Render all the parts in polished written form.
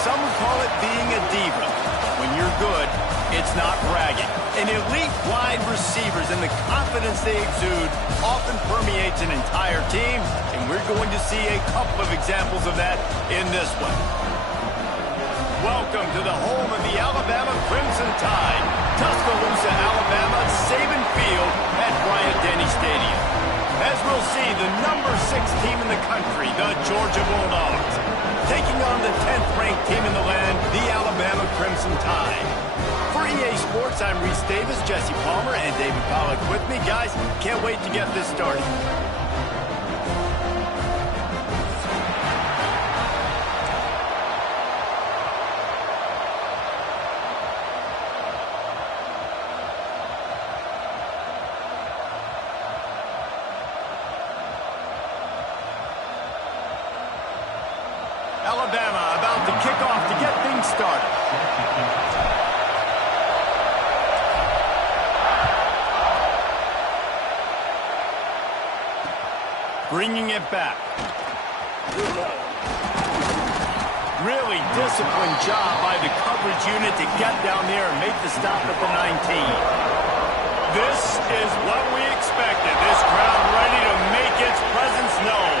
some would call it being a diva. When you're good, it's not bragging. And elite wide receivers and the confidence they exude often permeates an entire team, and we're going to see a couple of examples of that in this one. Welcome to the home of the Alabama Crimson Tide, Tuscaloosa, Alabama, Saban Field at Bryant-Denny Stadium. As we'll see, the number 6 team in the country, the Georgia Bulldogs, taking on the 10th-ranked team in the land, the Alabama Crimson Tide. For EA Sports, I'm Reese Davis, Jesse Palmer, and David Pollack with me. Guys, can't wait to get this started. Alabama about to kick off to get things started. Bringing it back. Really disciplined job by the coverage unit to get down there and make the stop at the 19. This is what we expected. This crowd ready to make its presence known.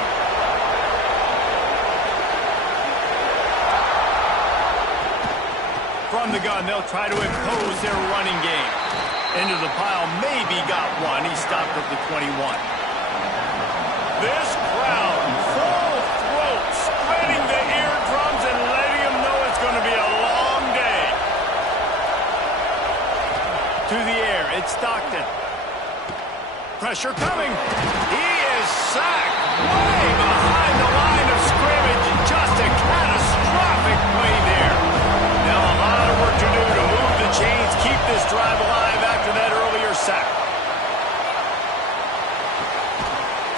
From the gun, they'll try to impose their running game. Into the pile, maybe got one. He stopped at the 21. This crowd, full throat, spreading the eardrums and letting them know it's going to be a long day. To the air, it's Stockton. Pressure coming. He is sacked way behind the line of scrimmage. Just a catastrophic play there. Now a lot of work to do to move the chains, keep this drive alive after that earlier sack.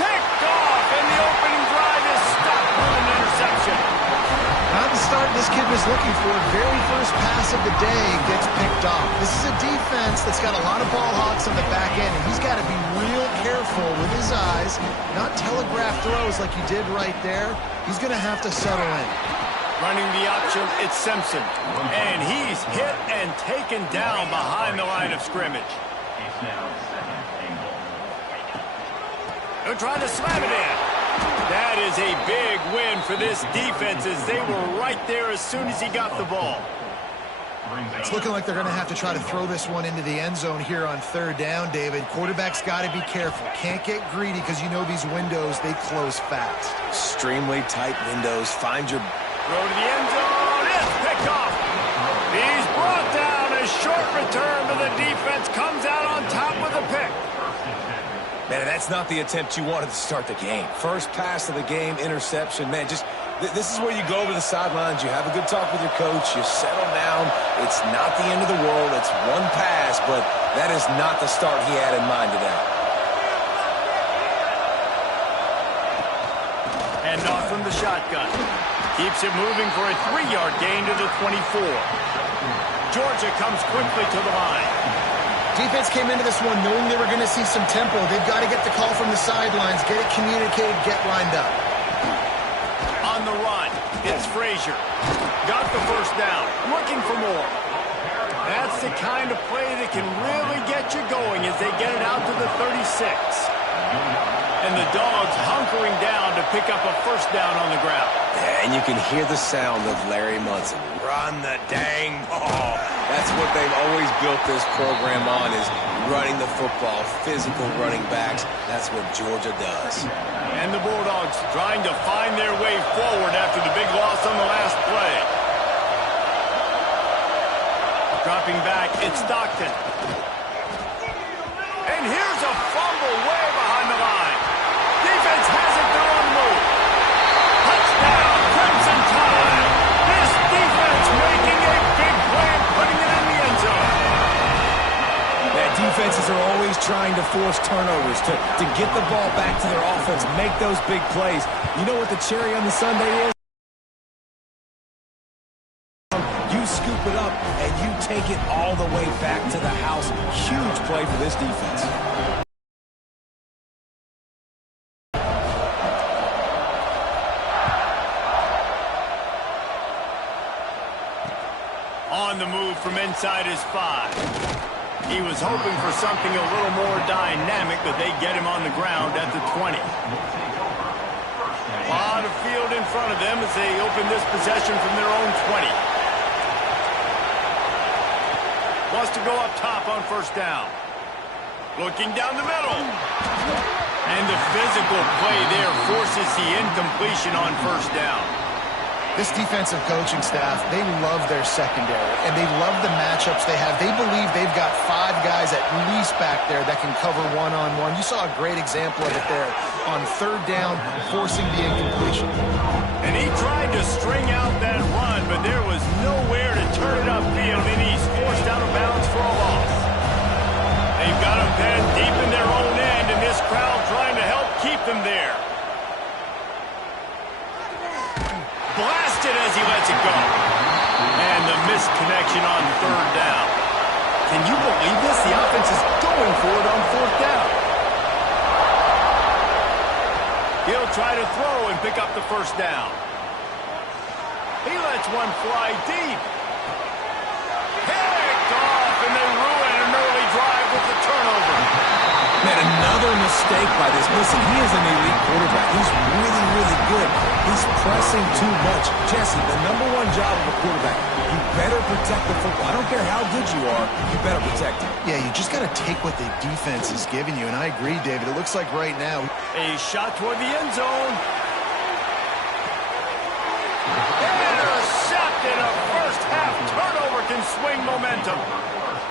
Picked off, and the opening drive is stopped with an interception. Not the start this kid was looking for. Very first pass of the day gets picked off. This is a defense that's got a lot of ball hawks on the back end, and he's got to be real careful with his eyes, not telegraph throws like he did right there. He's going to have to settle in. Running the option, it's Simpson. And he's hit and taken down behind the line of scrimmage. They'll try to slam it in. That is a big win for this defense as they were right there as soon as he got the ball. It's looking like they're going to have to try to throw this one into the end zone here on 3rd down, David. Quarterback's got to be careful. Can't get greedy because you know these windows, they close fast. Extremely tight windows. Find your... Throw to the end zone. It's picked off. He's brought down. A short return, but the defense comes out on top with a pick. Man, that's not the attempt you wanted to start the game. First pass of the game, interception. Man, just this is where you go over the sidelines. You have a good talk with your coach. You settle down. It's not the end of the world. It's one pass, but that is not the start he had in mind today. And off from the shotgun. Keeps it moving for a 3-yard gain to the 24. Georgia comes quickly to the line. Defense came into this one knowing they were going to see some tempo. They've got to get the call from the sidelines, get it communicated, get lined up. On the run, it's Frazier. Got the first down, looking for more. That's the kind of play that can really get you going as they get it out to the 36. And the Dogs hunkering down to pick up a first down on the ground. Yeah, and you can hear the sound of Larry Munson. Run the dang ball. That's what they've always built this program on, is running the football, physical running backs. That's what Georgia does. And the Bulldogs trying to find their way forward after the big loss on the last play. Dropping back, it's Stockton. And here's a fumble way behind the line. Defense has it, they're on the move. Touchdown, Crimson Tide. This defense making a big play and putting it in the end zone. Yeah, defenses are always trying to force turnovers to get the ball back to their offense, make those big plays. You know what the cherry on the sundae is? You scoop it up and you take it all the way back to the house. Huge play for this defense. on the move from inside his 5. He was hoping for something a little more dynamic, but they get him on the ground at the 20. A lot of field in front of them as they open this possession from their own 20. Wants to go up top on first down. Looking down the middle. And the physical play there forces the incompletion on first down. This defensive coaching staff, they love their secondary, and they love the matchups they have. They believe they've got 5 guys at least back there that can cover one-on-one. You saw a great example of it there on third down, forcing the incompletion. And he tried to string out that run, but there was nowhere to turn it upfield, and he's forced out of bounds for a loss. They've got him penned deep in their own end, and this crowd trying to help keep them there. Blasted as he lets it go. And the missed connection on third down. Can you believe this? The offense is going for it on fourth down. He'll try to throw and pick up the first down. He lets one fly deep. Picked off, and they ruin an early drive with the turnover. Man, another mistake by this. Listen, he is an elite quarterback. He's really, really good. He's pressing too much. Jesse, the #1 job of a quarterback, you better protect the football. I don't care how good you are, you better protect it. Yeah, you just got to take what the defense is giving you, and I agree, David. It looks like right now. A shot toward the end zone. Intercepted. A first-half turnover can swing momentum.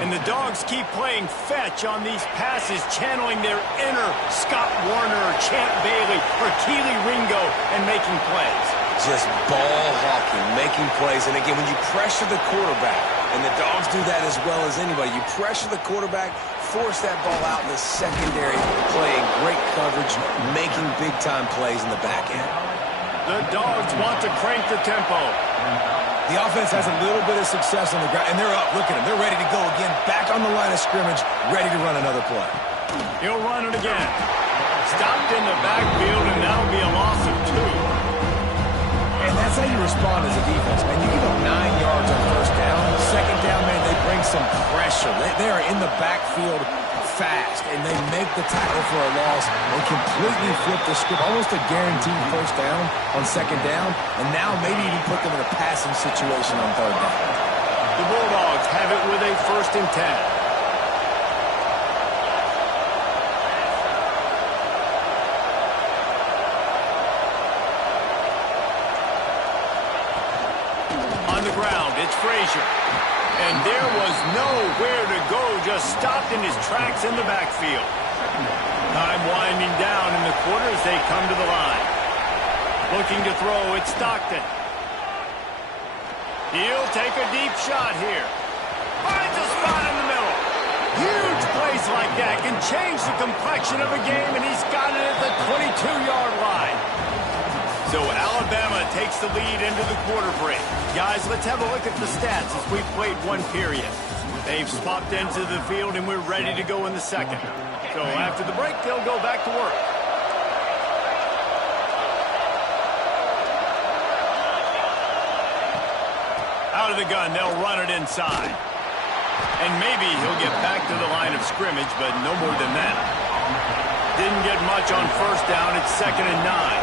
And the Dogs keep playing fetch on these passes, channeling their inner Scott Warner or Champ Bailey or Keely Ringo and making plays. Just ball hawking, making plays. And again, when you pressure the quarterback, and the Dogs do that as well as anybody, you pressure the quarterback, force that ball out in the secondary, playing great coverage, making big-time plays in the back end. The Dogs want to crank the tempo. The offense has a little bit of success on the ground, and they're up. Look at them. They're ready to go again, back on the line of scrimmage, ready to run another play. He'll run it again. Stopped in the backfield, and that'll be a loss of 2. And that's how you respond as a defense, man. You give up 9 yards on first down. Second down, man, they bring some pressure. They are in the backfield fast, and they make the tackle for a loss and completely flip the script. Almost a guaranteed first down on second down, and now maybe even put them in a passing situation on third down. The Bulldogs have it with a 1st and 10. On the ground, it's Frazier. And there was nowhere to go, just stopped in his tracks in the backfield. Time winding down in the quarter as they come to the line. Looking to throw, it's Stockton. He'll take a deep shot here. Finds a spot in the middle. Huge plays like that can change the complexion of a game, and he's got it at the 22-yard line. So Alabama takes the lead into the quarter break. Guys, let's have a look at the stats as we've played 1 period. They've swapped into the field, and we're ready to go in the second. So after the break, they'll go back to work. Out of the gun, they'll run it inside. And maybe he'll get back to the line of scrimmage, but no more than that. Didn't get much on first down. It's 2nd and 9.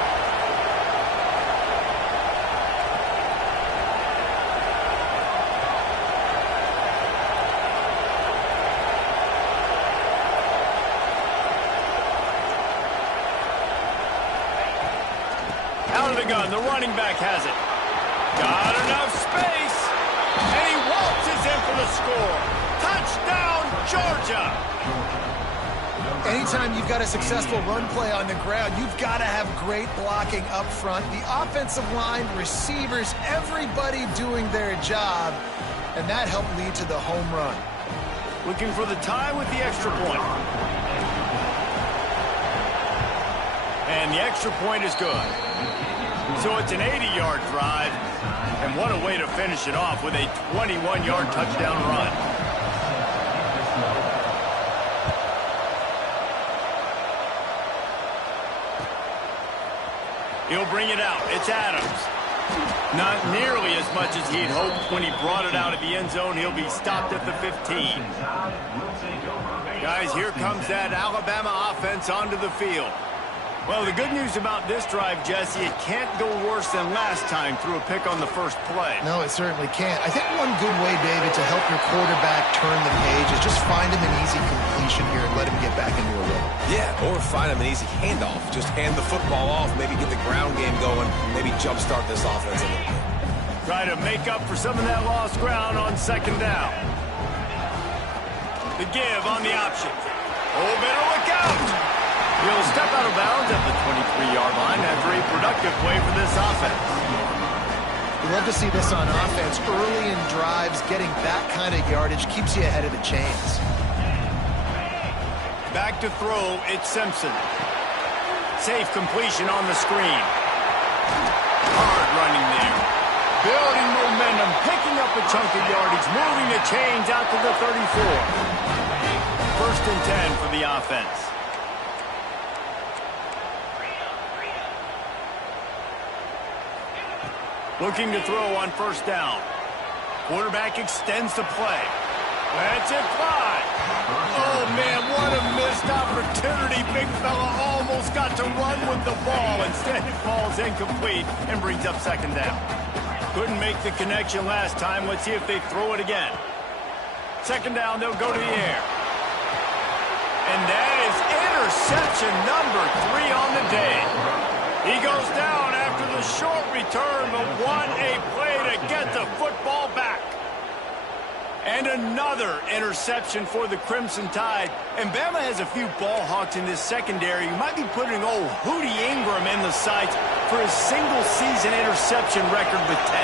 Out of the gun, the running back has it. Got enough space, and he waltzes in for the score. Touchdown, Georgia! Anytime you've got a successful run play on the ground, you've got to have great blocking up front. The offensive line, receivers, everybody doing their job, and that helped lead to the home run. Looking for the tie with the extra point. And the extra point is good. So it's an 80-yard drive, and what a way to finish it off with a 21-yard touchdown run. He'll bring it out. It's Adams. Not nearly as much as he'd hoped when he brought it out of the end zone. He'll be stopped at the 15. Guys, here comes that Alabama offense onto the field. Well, the good news about this drive, Jesse, it can't go worse than last time through a pick on the first play. No, it certainly can't. I think one good way, David, to help your quarterback turn the page is just find him an easy completion here and let him get back into a rhythm. Yeah, or find him an easy handoff. Just hand the football off, maybe get the ground game going, maybe jumpstart this offense a little bit. Try to make up for some of that lost ground on second down. The give on the option. Oh, better look out! He'll step out of bounds at the 23-yard line after a productive play for this offense. We love to see this on offense. Early in drives, getting that kind of yardage keeps you ahead of the chains. Back to throw, it's Simpson. Safe completion on the screen. Hard running there. Building momentum, picking up a chunk of yardage, moving the chains out to the 34. First and 10 for the offense. Looking to throw on first down. Quarterback extends the play. That's it, fly. Oh, man, what a missed opportunity. Big fella almost got to run with the ball. Instead, it falls incomplete and brings up second down. Couldn't make the connection last time. Let's see if they throw it again. Second down, they'll go to the air. And that is interception number 3 on the day. He goes down after the short return, but what a play to get the football back. And another interception for the Crimson Tide. And Bama has a few ball hawks in this secondary. You might be putting old Hootie Ingram in the sights for his single-season interception record with 10.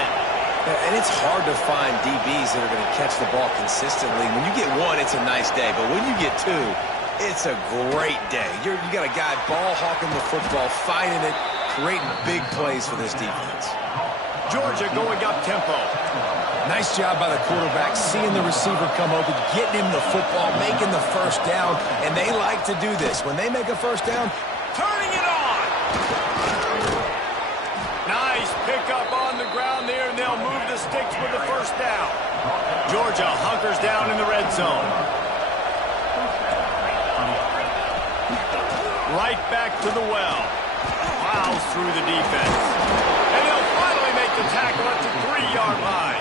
And it's hard to find DBs that are going to catch the ball consistently. When you get one, it's a nice day. But when you get two, it's a great day. You got a guy ball hawking the football, finding it, creating big plays for this defense. Georgia going up tempo. Nice job by the quarterback, seeing the receiver come open, getting him the football, making the first down. And they like to do this. When they make a first down, turning it on. Nice pickup on the ground there, and they'll move the sticks with the first down. Georgia hunkers down in the red zone. Right back to the well. Plows through the defense. And he'll finally make the tackle at the 3-yard line.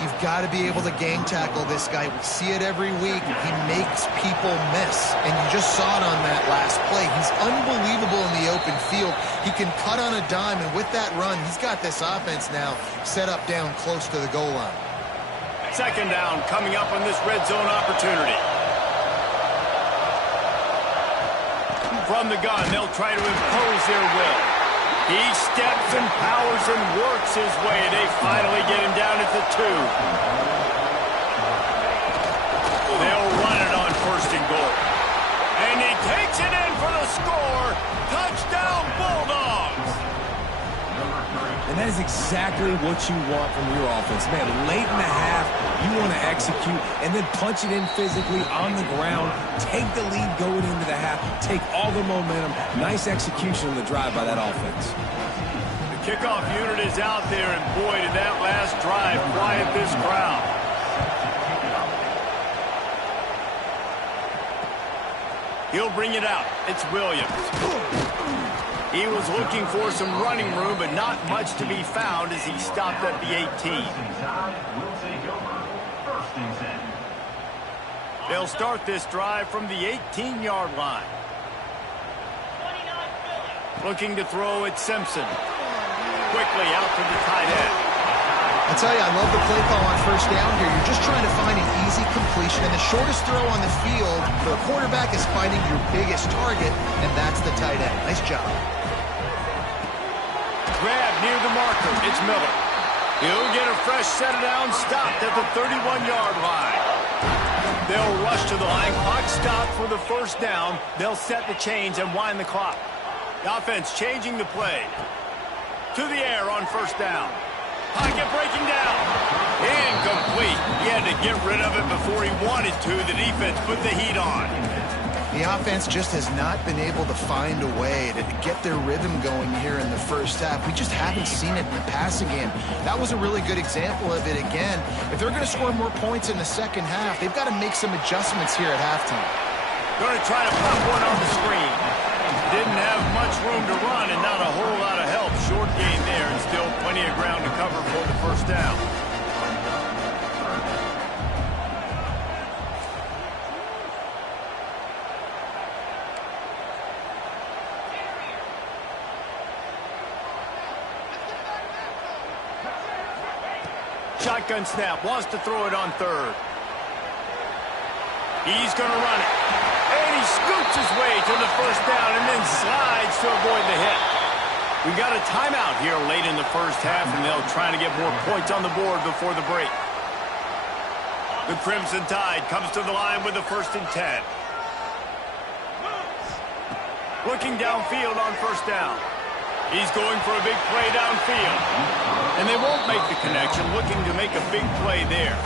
You've got to be able to gang tackle this guy. We see it every week. He makes people miss. And you just saw it on that last play. He's unbelievable in the open field. He can cut on a dime, and with that run, he's got this offense now set up down close to the goal line. Second down coming up on this red zone opportunity. From the gun, they'll try to impose their will. He steps and powers and works his way. They finally get him down at the 2. They'll run it on first and goal. And he takes it in for the score. Touchdown, Bulldogs! and that is exactly what you want from your offense. Man, late in the half, you want to execute and then punch it in physically on the ground, take the lead going into the half, take all the momentum. Nice execution on the drive by that offense. The kickoff unit is out there, and boy, did that last drive quiet this crowd. He'll bring it out. It's Williams. He was looking for some running room, but not much to be found as he stopped at the 18. They'll start this drive from the 18-yard line. Looking to throw at Simpson. Quickly out to the tight end. I tell you, I love the play call on first down here. You're just trying to find an easy completion, and the shortest throw on the field for a quarterback is finding your biggest target, and that's the tight end. Nice job. Grab near the marker. It's Miller. He'll get a fresh set of down, stopped at the 31-yard line. They'll rush to the line. Clock stopped for the first down. They'll set the chains and wind the clock. The offense changing the play. To the air on first down. Pocket breaking down. Incomplete. He had to get rid of it before he wanted to. The defense put the heat on. The offense just has not been able to find a way to get their rhythm going here in the first half. We just haven't seen it in the passing game. That was a really good example of it again. If they're going to score more points in the second half, they've got to make some adjustments here at halftime. Going to try to pop one on the screen. Didn't have much room to run and not a whole lot of help. Short gain there and still plenty of ground to cover for the first down. Shotgun snap, wants to throw it on third. He's going to run it. And he scoots his way to the first down and then slides to avoid the hit. We got a timeout here late in the first half, and they'll try to get more points on the board before the break. The Crimson Tide comes to the line with the 1st and 10. Looking downfield on first down. He's going for a big play downfield. And they won't make the connection, looking to make a big play there.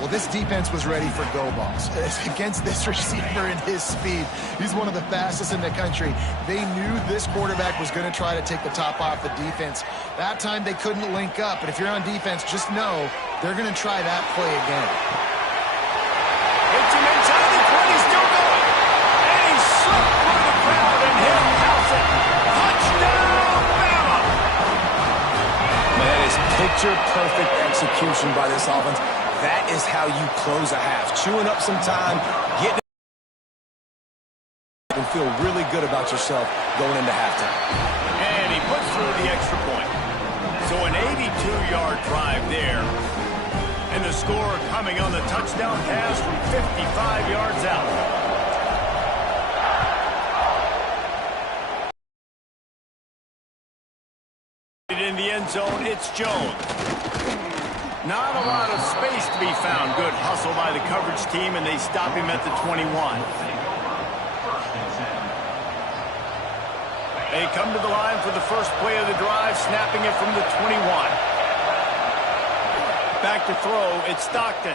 Well, this defense was ready for go balls. Against this receiver and his speed, he's one of the fastest in the country. They knew this quarterback was going to try to take the top off the defense. That time they couldn't link up, but if you're on defense, just know they're going to try that play again. Hits him inside the 20, still going. And he's swept through the crowd, and he'll house it. Touchdown, Bama! Man, that is picture-perfect execution by this offense. That is how you close a half. Chewing up some time, getting and feel really good about yourself going into halftime. And he puts through the extra point. So an 82-yard drive there. And the score coming on the touchdown pass from 55 yards out. In the end zone, it's Jones. Not a lot of space to be found. Good hustle by the coverage team, and they stop him at the 21. They come to the line for the first play of the drive, snapping it from the 21. Back to throw, it's Stockton.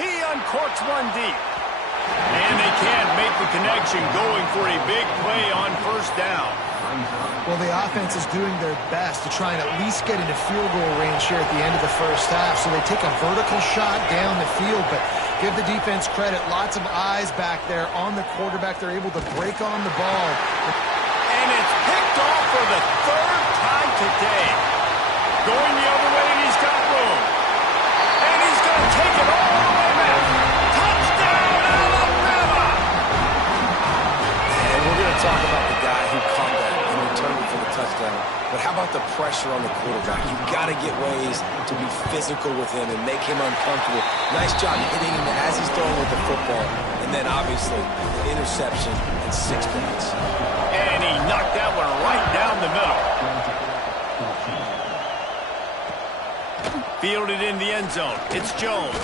He uncorks one deep. And they can't make the connection, going for a big play on first down. Well, the offense is doing their best to try and at least get into field goal range here at the end of the first half. So they take a vertical shot down the field, but give the defense credit. Lots of eyes back there on the quarterback. They're able to break on the ball. And it's picked off for the 3rd time today. Going the other way, and he's got room. And he's going to take it all the way back. Touchdown, Alabama! And we're going to talk about the guy who caught that and returned it for the touchdown. But how about the pressure on the quarterback? You've got to get ways to be physical with him and make him uncomfortable. Nice job hitting him as he's throwing with the football. And then, obviously, an interception and 6 points. And he knocked that one right down the middle. Fielded in the end zone. It's Jones.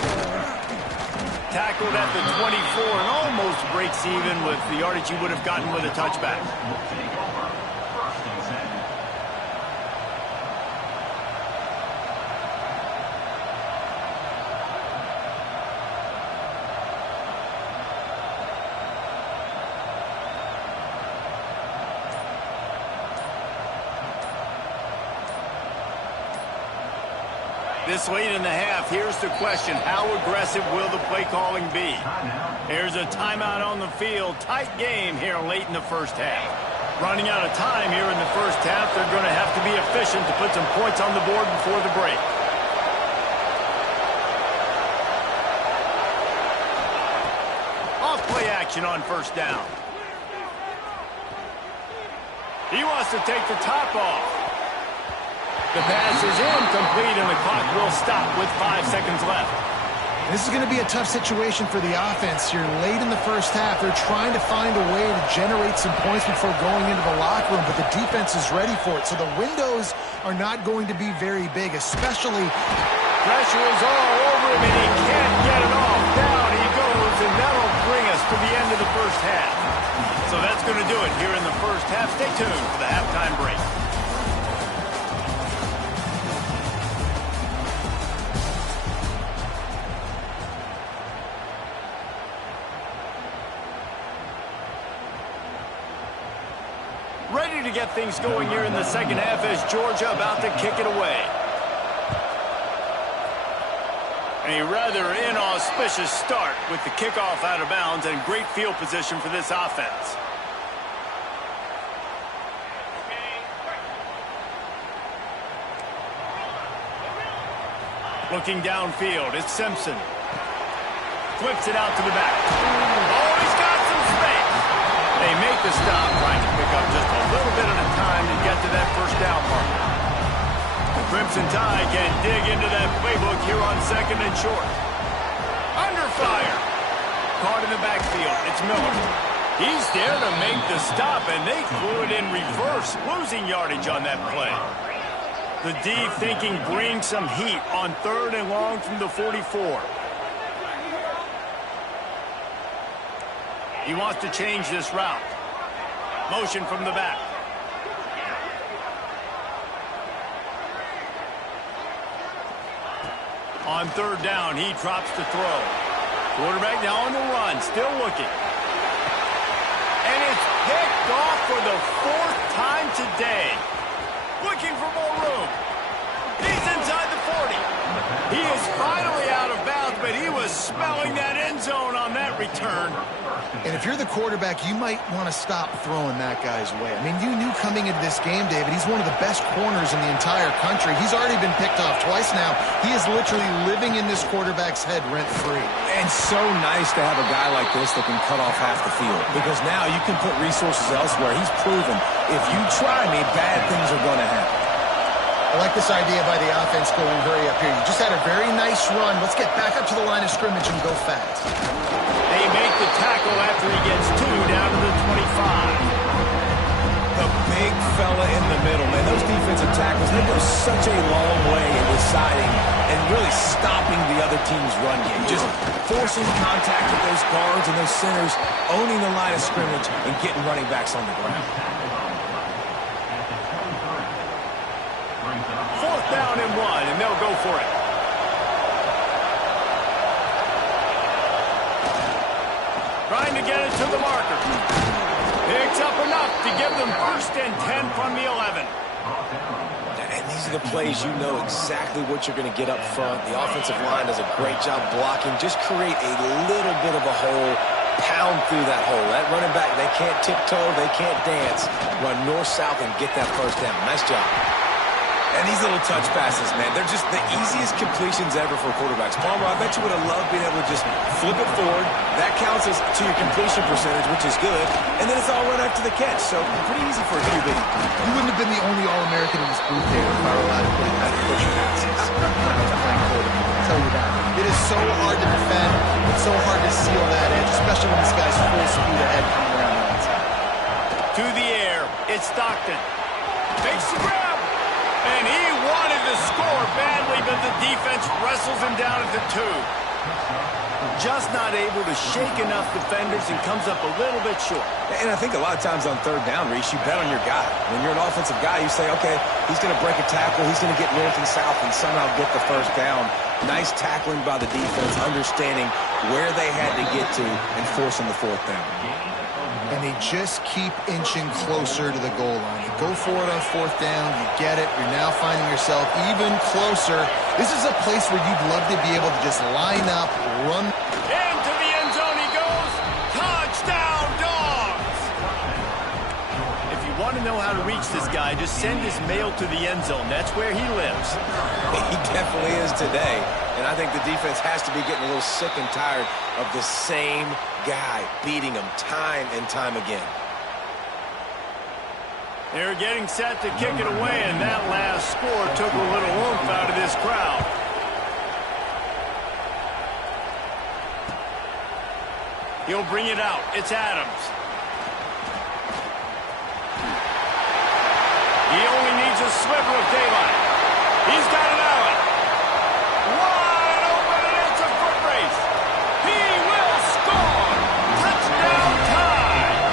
Tackled at the 24 and almost breaks even with the yardage he would have gotten with a touchback. This late in the half, here's the question. How aggressive will the play calling be? Here's a timeout on the field. Tight game here late in the first half. Running out of time here in the first half. They're going to have to be efficient to put some points on the board before the break. Off play action on first down. He wants to take the top off. The pass is incomplete, and the clock will stop with 5 seconds left. This is going to be a tough situation for the offense here late in the first half. They're trying to find a way to generate some points before going into the locker room, but the defense is ready for it. So the windows are not going to be very big, especially... Pressure is all over him, and he can't get it off. Down he goes, and that'll bring us to the end of the first half. So that's going to do it here in the first half. Stay tuned for the halftime break. ready to get things going here in the second half as Georgia about to kick it away. A rather inauspicious start with the kickoff out of bounds and great field position for this offense. Looking downfield, it's Simpson. Flips it out to the back. Oh, he's got some space. They make the stop, trying to pick up just a little bit at a time to get to that first down marker. The Crimson Tide can dig into that playbook here on second and short. Under fire. Caught in the backfield. It's Miller. He's there to make the stop, and they threw it in reverse, losing yardage on that play. The D thinking bring some heat on 3rd and long from the 44. He wants to change this route. Motion from the back. On 3rd down, he drops the throw. Quarterback now on the run, still looking. And it's picked off for the 4th time today. Looking for more room. He's inside the 40. He is finally out of bounds, but he was smelling that end zone on that return. And if you're the quarterback, you might want to stop throwing that guy's way. I mean, you knew coming into this game, David, he's one of the best corners in the entire country. He's already been picked off twice now. He is literally living in this quarterback's head rent-free. And so nice to have a guy like this that can cut off half the field, because now you can put resources elsewhere. He's proven if you try me, bad things are going to happen. I like this idea by the offense going very up here. You just had a very nice run. Let's get back up to the line of scrimmage and go fast. They make the tackle after he gets 2 down to the 25. The big fella in the middle, man. Those defensive tackles, they go such a long way in deciding and really stopping the other team's run game. Just forcing contact with those guards and those centers, owning the line of scrimmage, and getting running backs on the ground. 4th down and 1, and they'll go for it. Trying to get it to the marker. Picks up enough to give them 1st and 10 from the 11. And these are the plays you know exactly what you're going to get up front. The offensive line does a great job blocking. Just create a little bit of a hole, pound through that hole. That running back, they can't tiptoe, they can't dance. Run north-south and get that 1st down. Nice job. And these little touch passes, man, they're just the easiest completions ever for quarterbacks. Palmer, I bet you would have loved being able to just flip it forward. That counts as to your completion percentage, which is good. And then it's all run after the catch. So pretty easy for a QB. You wouldn't have been the only All-American in this booth there if I were allowed to play that push passes. I'll tell you that. It is so hard to defend. It's so hard to seal that edge, especially when this guy's full speed ahead coming around the outside. To the air, it's Stockton. Makes the grab. And he wanted to score badly, but the defense wrestles him down at the 2. Just not able to shake enough defenders and comes up a little bit short. And I think a lot of times on 3rd down, Reese, you bet on your guy. When you're an offensive guy, you say, okay, he's going to break a tackle, he's going to get north and south and somehow get the 1st down. Nice tackling by the defense, understanding where they had to get to and forcing the 4th down. And they just keep inching closer to the goal line. You go for it on 4th down, you get it, you're now finding yourself even closer. This is a place where you'd love to be able to just line up, run. Into the end zone he goes. Touchdown, Dogs! If you want to know how to reach this guy, just send his mail to the end zone. That's where he lives. He definitely is today. And I think the defense has to be getting a little sick and tired of the same guy beating them time and time again. They're getting set to kick it away, and that last score took a little oomph out of this crowd. He'll bring it out. It's Adams. He only needs a sliver of daylight. He's got an alley. Wide open, and it's a foot race. He will score. Touchdown time.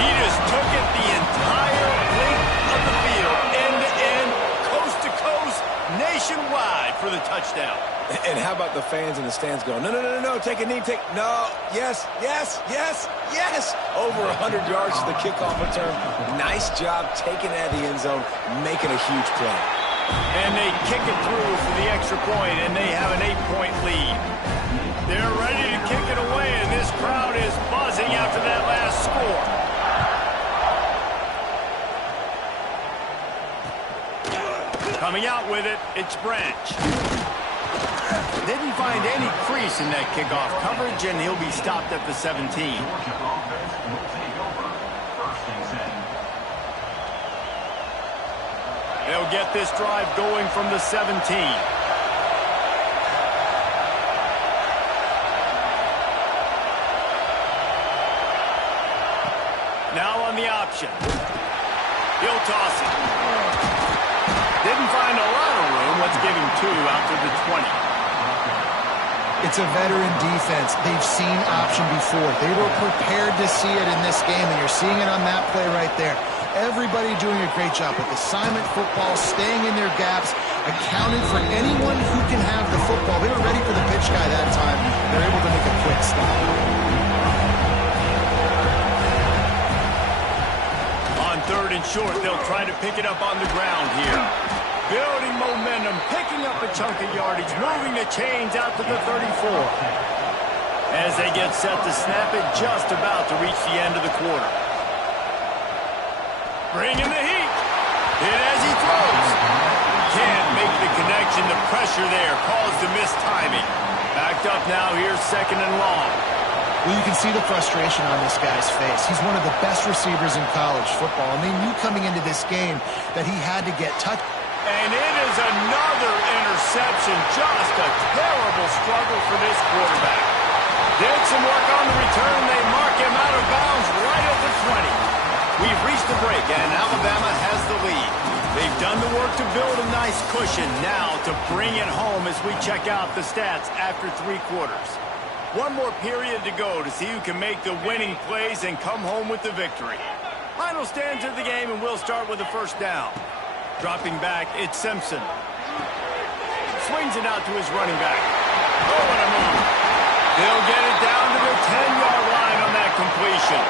He just took it the entire length of the field, end to end, coast to coast, nationwide for the touchdown. And how about the fans in the stands going, no, no, no, no, no, take a knee, no, yes, yes, yes, yes. Over 100 yards to the kickoff return. Nice job taking it out of the end zone, making a huge play. And they kick it through for the extra point, and they have an 8-point lead. They're ready to kick it away, and this crowd is buzzing after that last score. Coming out with it, it's Branch. Didn't find any crease in that kickoff coverage, and he'll be stopped at the 17. They'll get this drive going from the 17. Now on the option. He'll toss it. Didn't find a lot of room. Let's give him 2 out to the 20. It's a veteran defense. They've seen option before. They were prepared to see it in this game, and you're seeing it on that play right there. Everybody doing a great job with assignment football, staying in their gaps, accounting for anyone who can have the football. They were ready for the pitch guy that time. They're able to make a quick stop. On 3rd and short, they'll try to pick it up on the ground here. Building momentum, picking up a chunk of yardage, moving the chains out to the 34. As they get set to snap it, just about to reach the end of the quarter. Bringing the heat. Hit as he throws. Can't make the connection. The pressure there caused the missed timing. Backed up now. Here's 2nd and long. Well, you can see the frustration on this guy's face. He's one of the best receivers in college football, and they knew coming into this game that he had to get touched. And it is another interception. Just a terrible struggle for this quarterback. Did some work on the return. They mark him out of bounds right at the 20. We've reached the break, and Alabama has the lead. They've done the work to build a nice cushion. Now to bring it home as we check out the stats after 3 quarters. One more period to go to see who can make the winning plays and come home with the victory. Final stands of the game, and we'll start with the 1st down. Dropping back, it's Simpson. Swings it out to his running back. Oh, what a move. They'll get it down to the 10-yard line on that completion.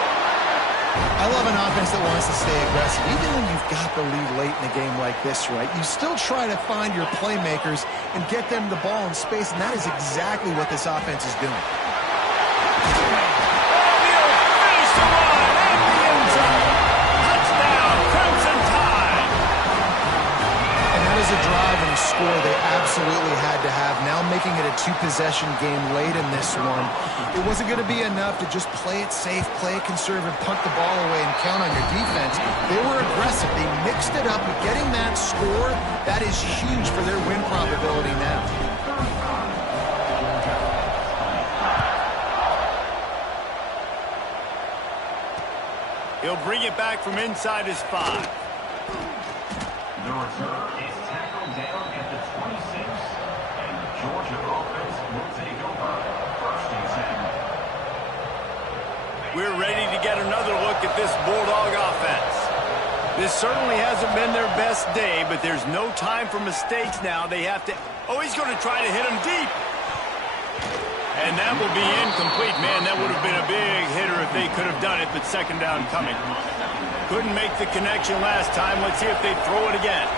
I love an offense that wants to stay aggressive. Even when you've got the lead late in a game like this, right, you still try to find your playmakers and get them the ball in space, and that is exactly what this offense is doing. A drive and a score they absolutely had to have. Now making it a 2-possession game late in this one. It wasn't going to be enough to just play it safe, play it conservative, punt the ball away, and count on your defense. They were aggressive. They mixed it up, but getting that score, that is huge for their win probability now. He'll bring it back from inside his 5. The return is tackled down at the 26, and the Georgia offense will take over 1st and 10. We're ready to get another look at this Bulldog offense. This certainly hasn't been their best day, but there's no time for mistakes now. They have to... Oh, he's going to try to hit him deep. And that will be incomplete. Man, that would have been a big hitter if they could have done it, but 2nd down coming. Couldn't make the connection last time. Let's see if they throw it again.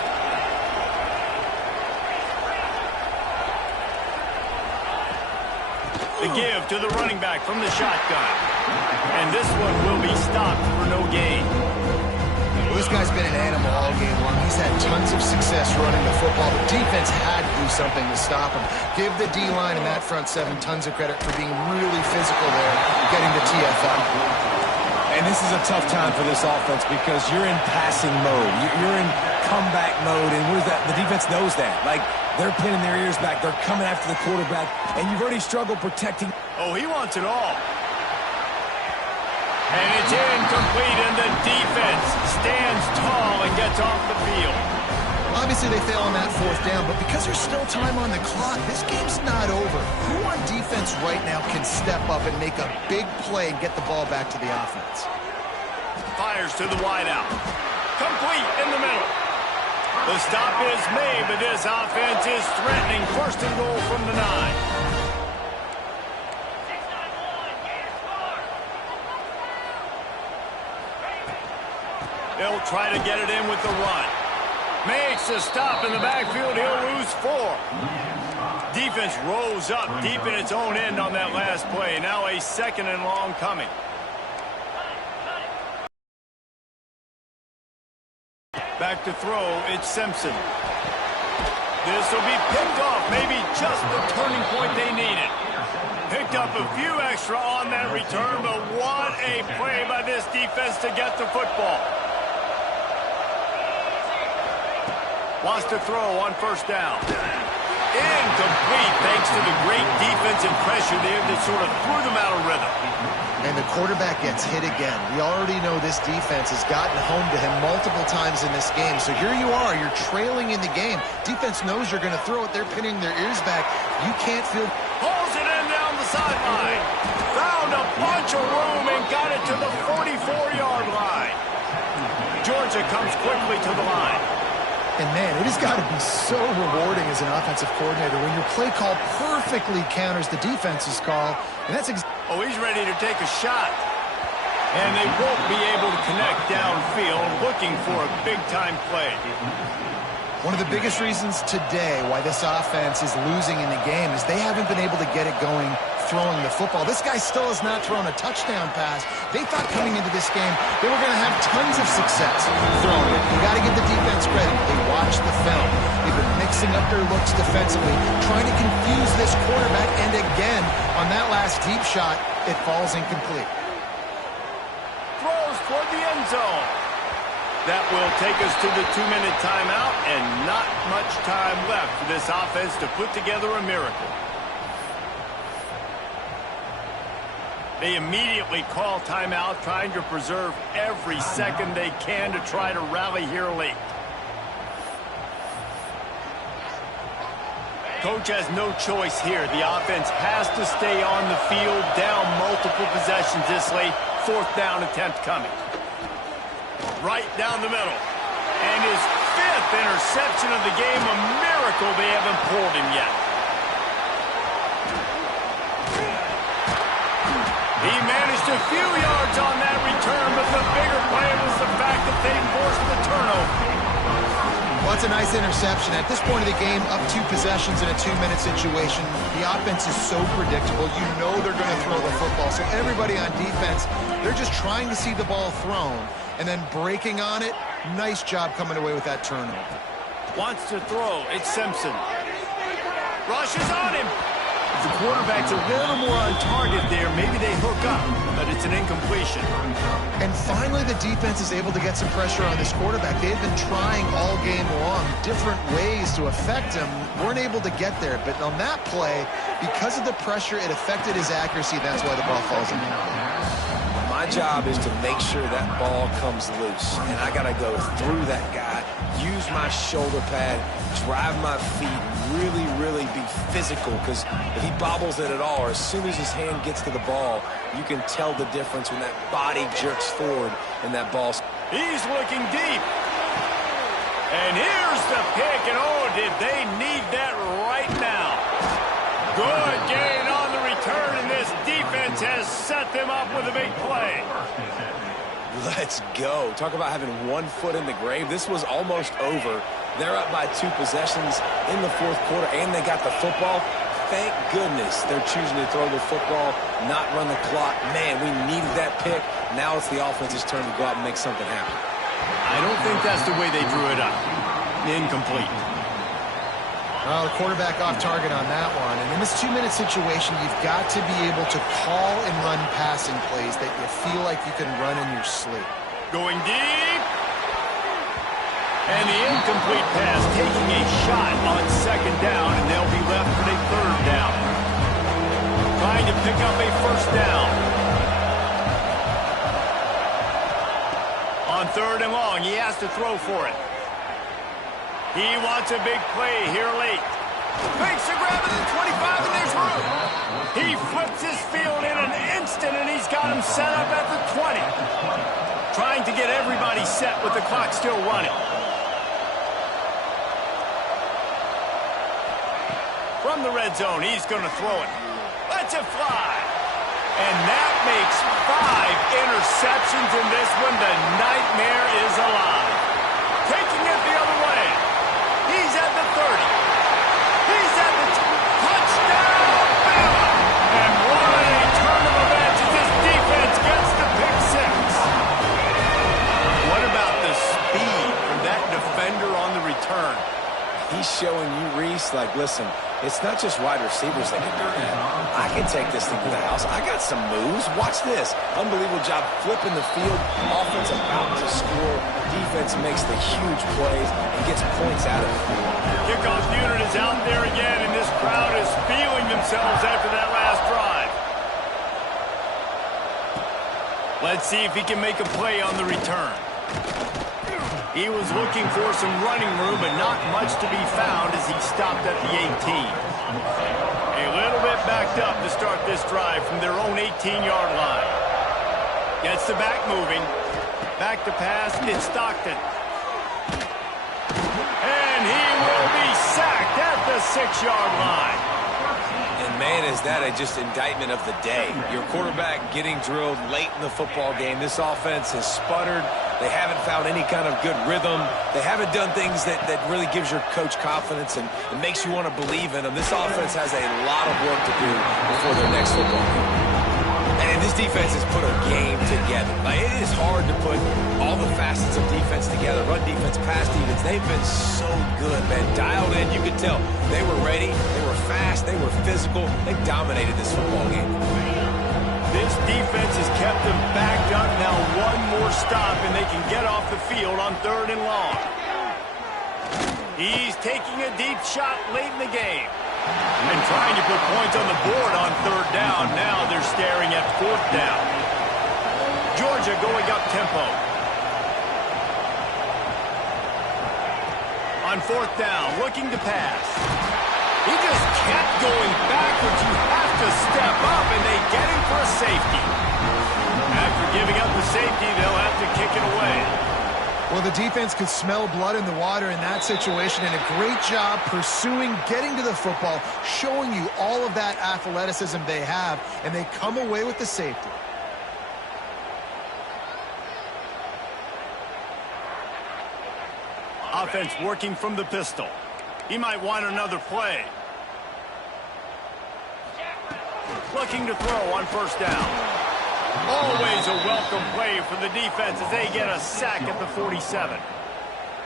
The give to the running back from the shotgun. And this one will be stopped for no gain. Well, this guy's been an animal all game long. He's had tons of success running the football. The defense had to do something to stop him. Give the D-line and that front 7 tons of credit for being really physical there, getting the TFL. And this is a tough time for this offense because you're in passing mode. You're in comeback mode, and where's that? The defense knows that. Like, they're pinning their ears back. They're coming after the quarterback, and you've already struggled protecting. Oh, he wants it all. And it's incomplete, and the defense stands tall and gets off the field. Obviously, they fail on that 4th down, but because there's still time on the clock, this game's not over. Who on defense right now can step up and make a big play and get the ball back to the offense? Fires to the wideout. Complete in the middle. The stop is made, but this offense is threatening. First and goal from the 9. They'll try to get it in with the run. Makes a stop in the backfield. He'll lose 4. Defense rolls up deep in its own end on that last play. Now a 2nd and long coming. Back to throw, it's Simpson. This will be picked off, maybe just the turning point they needed. Picked up a few extra on that return, but what a play by this defense to get the football. Wants to throw on first down. Incomplete thanks to the great defensive pressure there that sort of threw them out of rhythm. And the quarterback gets hit again. We already know this defense has gotten home to him multiple times in this game. So here you are, you're trailing in the game. Defense knows you're going to throw it. They're pinning their ears back. You can't feel... Pulls it in down the sideline. Found a bunch of room and got it to the 44-yard line. Georgia comes quickly to the line. And, man, it has got to be so rewarding as an offensive coordinator when your play call perfectly counters the defense's call. And that's oh, he's ready to take a shot. And they won't be able to connect downfield, looking for a big-time play. One of the biggest reasons today why this offense is losing in the game is they haven't been able to get it going throwing the football. This guy still has not thrown a touchdown pass. They thought coming into this game they were going to have tons of success throwing it. You got to give the defense credit. They watched the film. They've been mixing up their looks defensively, trying to confuse this quarterback, and again, on that last deep shot, it falls incomplete. Throws toward the end zone. That will take us to the 2-minute timeout, and not much time left for this offense to put together a miracle. They immediately call timeout, trying to preserve every second they can to try to rally here late. Coach has no choice here. The offense has to stay on the field, down multiple possessions this late. 4th down attempt coming. Right down the middle. And his 5th interception of the game, a miracle they haven't pulled him yet. He managed a few yards on that return, but the bigger play was the fact that they forced the turnover. Well, it's a nice interception. At this point of the game, up 2 possessions in a 2-minute situation, the offense is so predictable. You know they're going to throw the football. So everybody on defense, they're just trying to see the ball thrown and then breaking on it. Nice job coming away with that turnover. Wants to throw. It's Simpson. Rushes on him. If the quarterback's a little more on target there, maybe they hook up, but it's an incompletion. And finally, the defense is able to get some pressure on this quarterback. They've been trying all game long different ways to affect him. Weren't able to get there, but on that play, because of the pressure, it affected his accuracy. That's why the ball falls in. My job is to make sure that ball comes loose, and I got to go through that guy, use my shoulder pad, drive my feet, really be physical, because if he bobbles it at all, or as soon as his hand gets to the ball, you can tell the difference when that body jerks forward and that ball. He's looking deep. And here's the pick, and oh, did they need that right now. Good gain on the return, and this defense has set them up with a big play. Let's go. Talk about having 1 foot in the grave. This was almost over. They're up by 2 possessions in the 4th quarter, and they got the football. Thank goodness they're choosing to throw the football, not run the clock. Man, we needed that pick. Now it's the offense's turn to go out and make something happen. I don't think that's the way they drew it up. Incomplete. Well, the quarterback off target on that one. And in this 2-minute situation, you've got to be able to call and run passing plays that you feel like you can run in your sleep. Going deep. And the incomplete pass taking a shot on 2nd down, and they'll be left with a 3rd down. Trying to pick up a 1st down. On 3rd and long, he has to throw for it. He wants a big play here late. Makes a grab at the 25, and there's room. He flips his field in an instant, and he's got him set up at the 20. Trying to get everybody set with the clock still running. from the red zone. He's going to throw it. Lets it fly. And that makes 5 interceptions in this one. The nightmare is alive. Taking it the other way. He's at the 30. He's at the touchdown. Bama! And what a turn of events as this defense gets the pick 6. What about the speed from that defender on the return? He's showing you, Reese, like, listen, it's not just wide receivers that can do that. I can take this thing to the house. I got some moves. Watch this. Unbelievable job flipping the field. Offense about to score. Defense makes the huge plays and gets points out of it. Kickoff unit is out there again, and this crowd is feeling themselves after that last drive. Let's see if he can make a play on the return. He was looking for some running room, but not much to be found as he stopped at the 18. A little bit backed up to start this drive from their own 18-yard line. Gets the back moving. Back to pass. It's Stockton. And he will be sacked at the 6-yard line. And, man, is that just indictment of the day. Your quarterback getting drilled late in the football game. This offense has sputtered. They haven't found any kind of good rhythm. They haven't done things that really gives your coach confidence and makes you want to believe in them. This offense has a lot of work to do before their next football game. And this defense has put a game together. Like, it is hard to put all the facets of defense together. Run defense, pass defense. They've been so good, man. Dialed in, you could tell. They were ready. They were fast. They were physical. They dominated this football game. This defense has kept them backed up. Now one more stop, and they can get off the field on 3rd and long. He's taking a deep shot late in the game. And trying to put points on the board on 3rd down. Now they're staring at 4th down. Georgia going up tempo. On 4th down, looking to pass. He just kept going backwards. You have to step up, and they get him for a safety. After giving up the safety, they'll have to kick it away. Well, the defense could smell blood in the water in that situation, and a great job pursuing, getting to the football, showing you all of that athleticism they have, and they come away with the safety. Offense working from the pistol. He might want another play. Looking to throw on 1st down. Always a welcome play for the defense as they get a sack at the 47.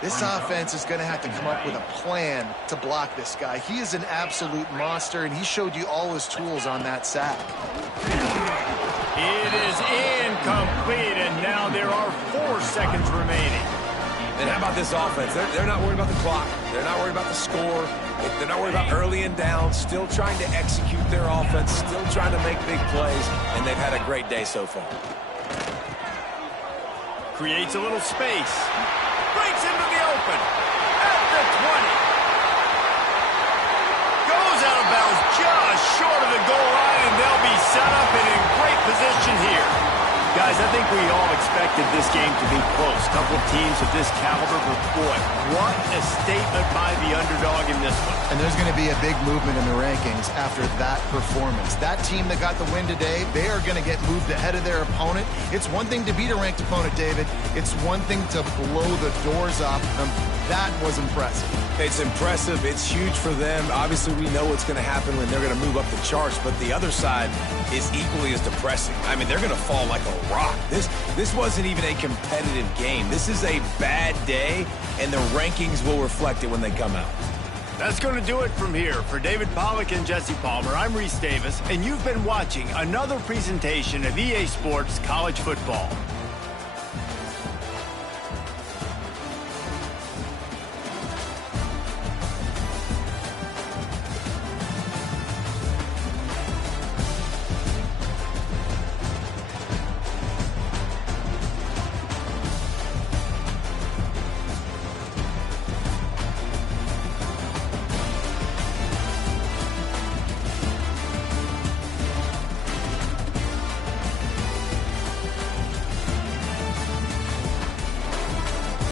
This offense is going to have to come up with a plan to block this guy. He is an absolute monster, and he showed you all his tools on that sack. It is incomplete, and now there are 4 seconds remaining. And how about this offense? They're not worried about the clock. They're not worried about the score. They're not worried about early and down. Still trying to execute their offense. Still trying to make big plays. And they've had a great day so far. Creates a little space. Breaks into the open. At the 20. Goes out of bounds just short of the goal line. And they'll be set up and in great position here. Guys, I think we all expected this game to be close. Couple of teams of this caliber, but boy, what a statement by the underdog in this one. And there's going to be a big movement in the rankings after that performance. That team that got the win today, they are going to get moved ahead of their opponent. It's one thing to beat a ranked opponent, David. It's one thing to blow the doors off them. That was impressive. It's impressive. It's huge for them. Obviously, we know what's going to happen when they're going to move up the charts, but the other side is equally as depressing. I mean, they're going to fall like a rock. This wasn't even a competitive game. This is a bad day, and the rankings will reflect it when they come out. That's going to do it from here. For David Pollack and Jesse Palmer, I'm Reese Davis, and you've been watching another presentation of EA Sports College Football.